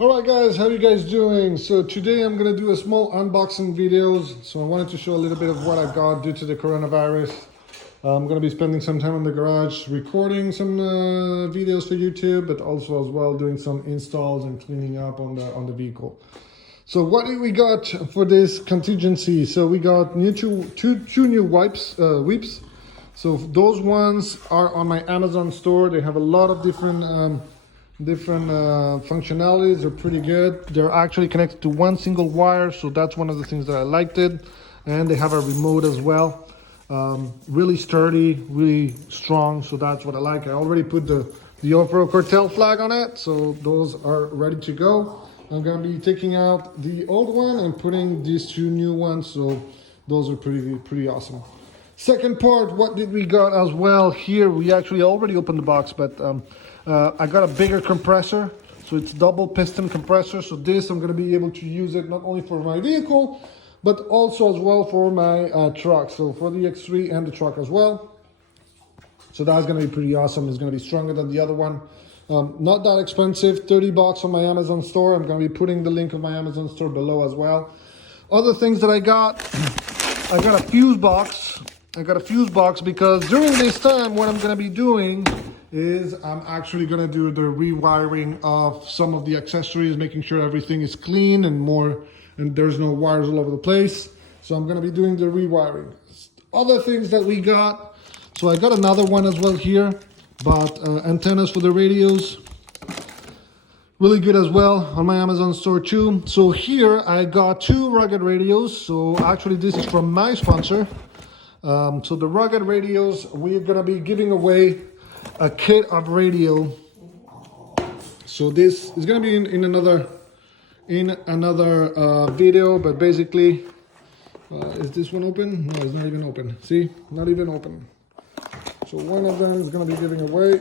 Alright guys, how you guys doing? So today I'm going to do a small unboxing videos. So I wanted to show a little bit of what I got due to the coronavirus. I'm going to be spending some time in the garage recording some videos for YouTube, but also as well doing some installs and cleaning up on the vehicle. So what did we got for this contingency? So we got two new wipes. So those ones are on my Amazon store. They have a lot of different functionalities. They're pretty good. They're actually connected to one single wire, so that's one of the things that I liked it. And they have a remote as well. Really sturdy, really strong, so that's what I like. I already put the off-road cartel flag on it, so those are ready to go. I'm gonna be taking out the old one and putting these two new ones, so those are pretty awesome. Second part, what did we got as well here? We actually already opened the box, but I got a bigger compressor, so it's double piston compressor. So this, I'm going to be able to use it not only for my vehicle, but also as well for my truck. So for the X3 and the truck as well. So that's going to be pretty awesome. It's going to be stronger than the other one. Not that expensive, 30 bucks on my Amazon store. I'm going to be putting the link of my Amazon store below as well. Other things that I got a fuse box. I got a fuse box because during this time, what I'm going to be doing is I'm actually going to do the rewiring of some of the accessories, making sure everything is clean and there's no wires all over the place. So I'm going to be doing the rewiring. Other things that we got, so I got another one as well here, but antennas for the radios, really good as well on my Amazon store too. So here I got two rugged radios. So actually this is from my sponsor. So the rugged radios, we're gonna be giving away a kit of radio. So this is gonna be in another video, but basically, is this one open? No, it's not even open. See, not even open. So one of them is gonna be giving away.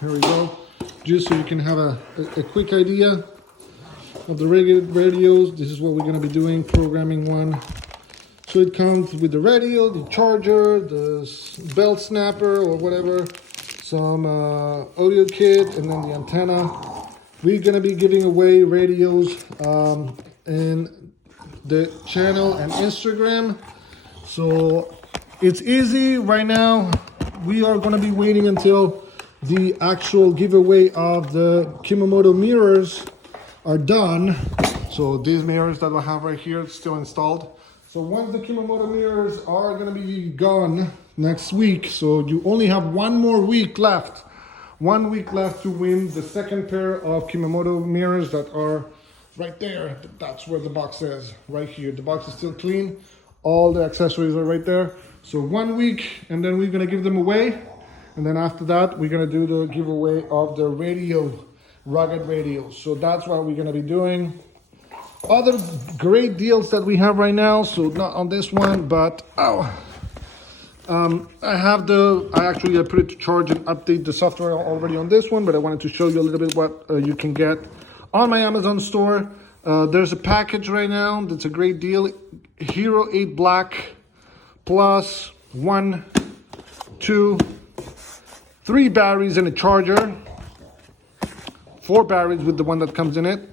Here we go. Just so you can have a quick idea of the rugged radios. This is what we're gonna be doing, programming one. So it comes with the radio, the charger, the belt snapper or whatever, some audio kit, and then the antenna. We're gonna be giving away radios in the channel and Instagram. So it's easy right now. We are gonna be waiting until the actual giveaway of the Kemimoto mirrors are done. So these mirrors that I have right here, it's still installed. So once the Kemimoto mirrors are going to be gone next week, so you only have one more week left. 1 week left to win the second pair of Kemimoto mirrors that are right there. That's where the box is, right here. The box is still clean. All the accessories are right there. So 1 week, and then we're going to give them away. And then after that, we're going to do the giveaway of the rugged radios. So that's what we're going to be doing. Other great deals that we have right now, so not on this one, but I put it to charge and update the software already on this one, but I wanted to show you a little bit what you can get on my Amazon store. There's a package right now that's a great deal. Hero 8 Black plus 1, 2, 3 batteries and a charger. 4 batteries with the one that comes in it.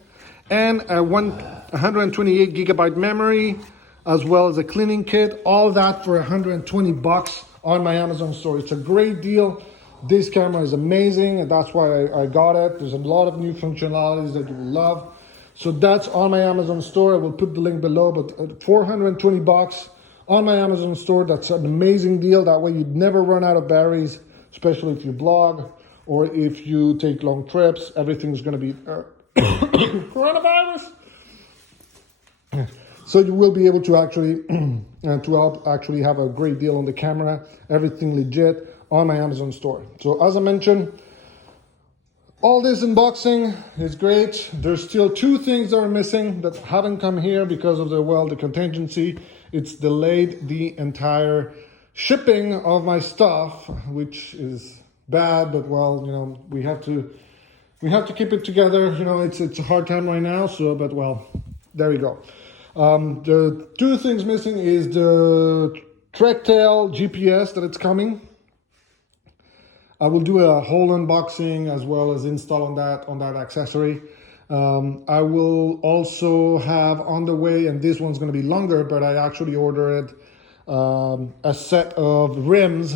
And a 128 gigabyte memory, as well as a cleaning kit. All that for 120 bucks on my Amazon store. It's a great deal. This camera is amazing, and that's why I got it. There's a lot of new functionalities that you will love. So that's on my Amazon store. I will put the link below, but 420 bucks on my Amazon store. That's an amazing deal. That way you'd never run out of batteries, especially if you blog or if you take long trips. Everything's gonna be coronavirus. So you will be able to actually have a great deal on the camera, everything legit on my Amazon store. So as I mentioned, all this unboxing is great. There's still 2 things that are missing that haven't come here because of the contingency. It's delayed the entire shipping of my stuff, which is bad, but well, you know, we have to keep it together. You know, it's a hard time right now. So, but well, there we go. The 2 things missing is the Tracktail GPS that it's coming. I will do a whole unboxing as well as install on that accessory. I will also have on the way, and this one's going to be longer, but I actually ordered a set of rims,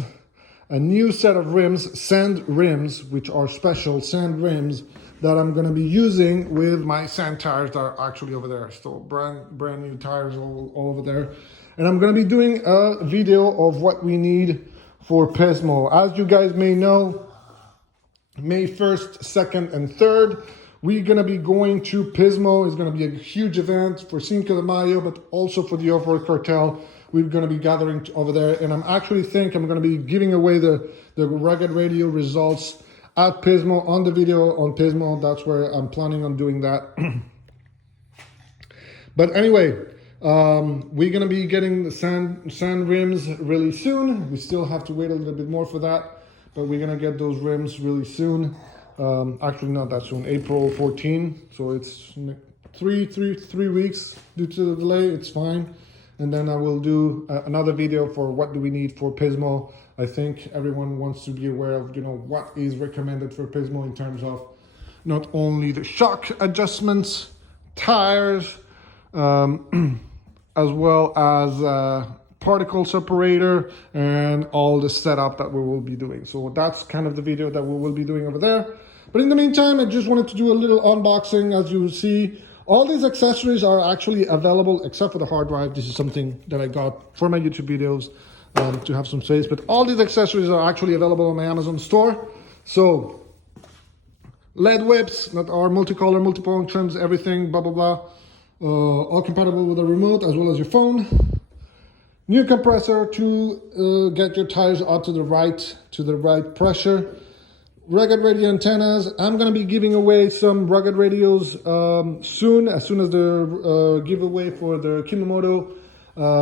a new set of rims, sand rims, which are special sand rims that I'm going to be using with my sand tires that are actually over there. So brand new tires all over there. And I'm going to be doing a video of what we need for Pismo. As you guys may know, May 1st, 2nd, and 3rd, we're going to be going to Pismo. It's going to be a huge event for Cinco de Mayo, but also for the Off-Road Cartel. We're going to be gathering over there, and I'm actually think I'm going to be giving away the Rugged Radio results at Pismo on the video on Pismo. That's where I'm planning on doing that. But anyway, we're going to be getting the sand rims really soon. We still have to wait a little bit more for that, but we're going to get those rims really soon. Actually, not that soon, April 14. So it's three weeks due to the delay. It's fine. And then I will do another video for what do we need for Pismo. I think everyone wants to be aware of, what is recommended for Pismo in terms of not only the shock adjustments, tires, as well as particle separator and all the setup that we will be doing. So that's kind of the video that we will be doing over there. But in the meantime, I just wanted to do a little unboxing. As you see, all these accessories are actually available except for the hard drive. This is something that I got for my YouTube videos to have some space. But all these accessories are actually available on my Amazon store. So LED whips that are multicolor, multifunctions, everything, blah, blah, blah. All compatible with the remote as well as your phone. New compressor to get your tires out to the right pressure. Rugged radio antennas. I'm going to be giving away some rugged radios soon, as soon as the giveaway for the Kemimoto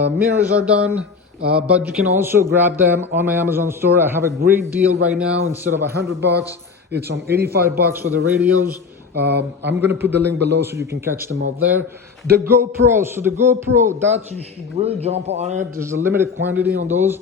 mirrors are done. But you can also grab them on my Amazon store. I have a great deal right now. Instead of $100, it's on $85 for the radios. I'm going to put the link below so you can catch them out there. The GoPro. So the GoPro, you should really jump on it. There's a limited quantity on those.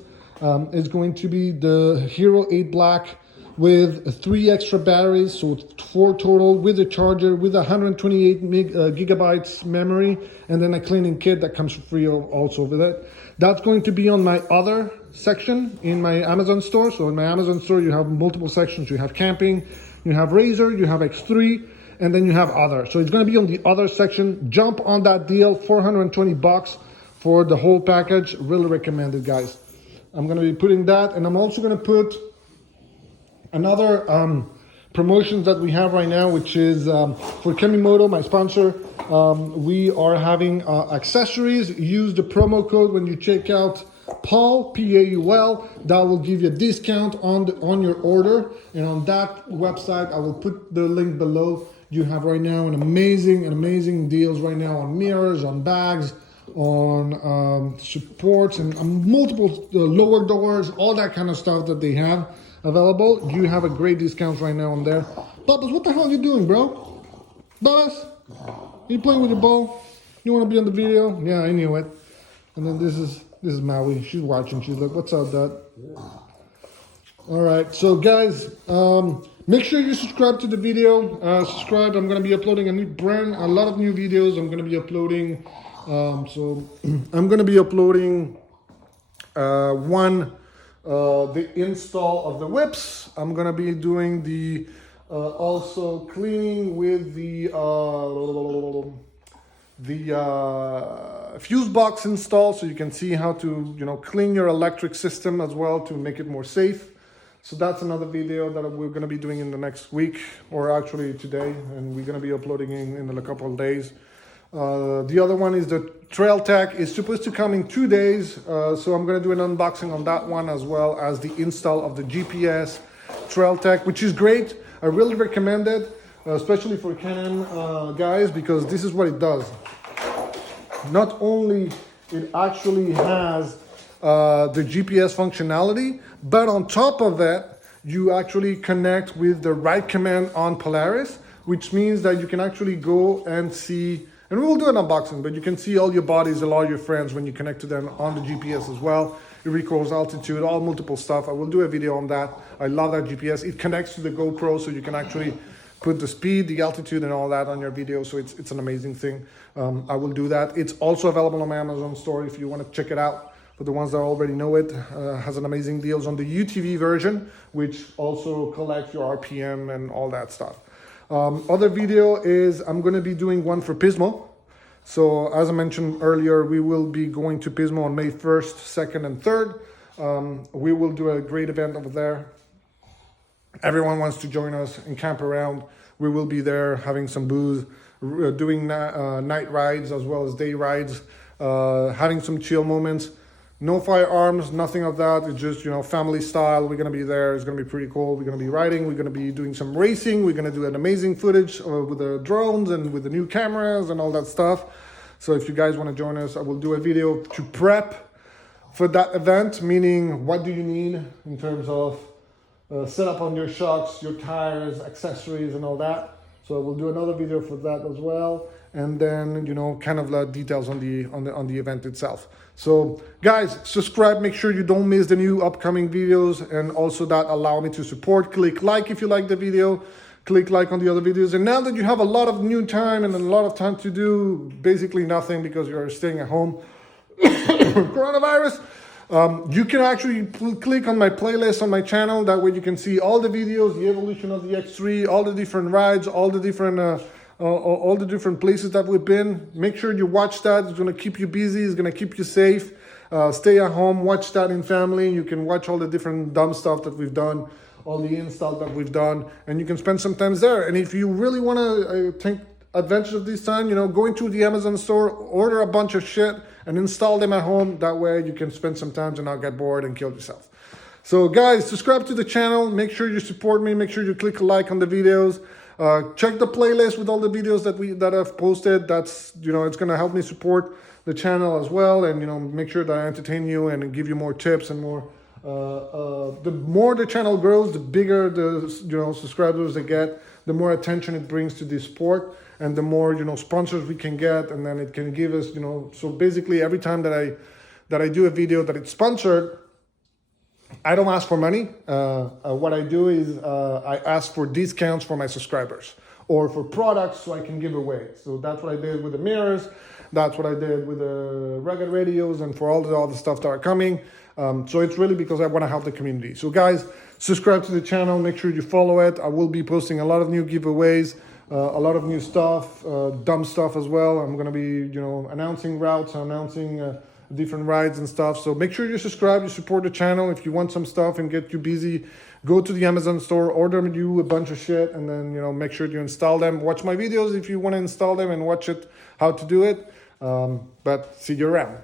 It's going to be the Hero 8 Black with 3 extra batteries, so 4 total, with a charger, with 128 gigabytes memory, and then a cleaning kit that comes for free also with it. That's going to be on my other section in my Amazon store. So in my Amazon store, you have multiple sections. You have camping, you have Razor, you have X3, and then you have other. So it's going to be on the other section. Jump on that deal, $420 for the whole package. Really recommended, guys. I'm going to be putting that, and I'm also going to put another promotions that we have right now, which is for Kemimoto, my sponsor. We are having accessories. Use the promo code when you check out Paul, P-A-U-L. That will give you a discount on your order. And on that website, I will put the link below. You have right now an amazing deals right now on mirrors, on bags, on supports, and multiple lower doors, all that kind of stuff that they have available. You have a great discount right now on there. Bubbles, what the hell are you doing, bro? Bubbles, you playing with your ball? You want to be on the video? Yeah, I knew it. And then this is Maui. She's watching. She's like, "What's up, Dad?" All right, so guys, make sure you subscribe to the video. Subscribe. I'm going to be uploading a lot of new videos. I'm going to be uploading. So I'm going to be uploading the install of the whips. I'm going to be doing the also cleaning with the fuse box install, so you can see how to clean your electric system as well to make it more safe. So that's another video that we're going to be doing in the next week, or actually today, and we're going to be uploading in a couple of days. The other one is the Trail Tech. It's supposed to come in 2 days, so I'm going to do an unboxing on that one, as well as the install of the GPS Trail Tech, which is great. I really recommend it, especially for Canon guys, because this is what it does. Not only it actually has the GPS functionality, but on top of that, you actually connect with the ride command on Polaris, which means that you can actually go and see, and we'll do an unboxing, but you can see all your bodies, all your friends when you connect to them on the GPS as well. It records altitude, all multiple stuff. I will do a video on that. I love that GPS. It connects to the GoPro, so you can actually put the speed, the altitude, and all that on your video. So it's an amazing thing. I will do that. It's also available on my Amazon store if you want to check it out. For the ones that already know it, has an amazing deals on the UTV version, which also collects your RPM and all that stuff. Other video is I'm going to be doing one for Pismo. So as I mentioned earlier, we will be going to Pismo on May 1st, 2nd, and 3rd. We will do a great event over there. Everyone wants to join us and camp around. We will be there having some booze, doing night rides as well as day rides, having some chill moments. No firearms, nothing of that. It's just, family style. We're going to be there. It's going to be pretty cool. We're going to be riding. We're going to be doing some racing. We're going to do an amazing footage with the drones and with the new cameras and all that stuff. So if you guys want to join us, I will do a video to prep for that event, meaning what do you need in terms of setup on your shocks, your tires, accessories, and all that. So I will do another video for that as well. And then, kind of the details on the event itself. So guys, subscribe, make sure you don't miss the new upcoming videos, and also that allow me to support. Click like if you like the video, click like on the other videos. And now that you have a lot of new time and a lot of time to do basically nothing because you're staying at home, coronavirus, you can actually click on my playlist on my channel. That way you can see all the videos, the evolution of the X3, all the different rides, all the different places that we've been. Make sure you watch that. It's going to keep you busy. It's going to keep you safe. Stay at home. Watch that in family. You can watch all the different dumb stuff that we've done, all the install that we've done, and you can spend some time there. And if you really want to take advantage of this time, go into the Amazon store, order a bunch of shit, and install them at home. That way you can spend some time and not get bored and kill yourself. So guys, subscribe to the channel. Make sure you support me. Make sure you click like on the videos. Check the playlist with all the videos that I've posted. That's, it's going to help me support the channel as well, and make sure that I entertain you and give you more tips and more. The more the channel grows, the bigger the subscribers they get, the more attention it brings to this sport, and the more sponsors we can get, and then it can give us So basically, every time that I do a video that it's sponsored, I don't ask for money. What I do is I ask for discounts for my subscribers or for products so I can give away. So that's what I did with the mirrors. That's what I did with the rugged radios and for all the other stuff that are coming. So it's really because I want to help the community. So guys, subscribe to the channel. Make sure you follow it. I will be posting a lot of new giveaways, a lot of new stuff, dumb stuff as well. I'm going to be, announcing routes, announcing different rides and stuff. So make sure you subscribe, you support the channel. If you want some stuff and get you busy, go to the Amazon store, order you a bunch of shit, and then make sure you install them. Watch my videos if you want to install them and watch it how to do it. But see you around.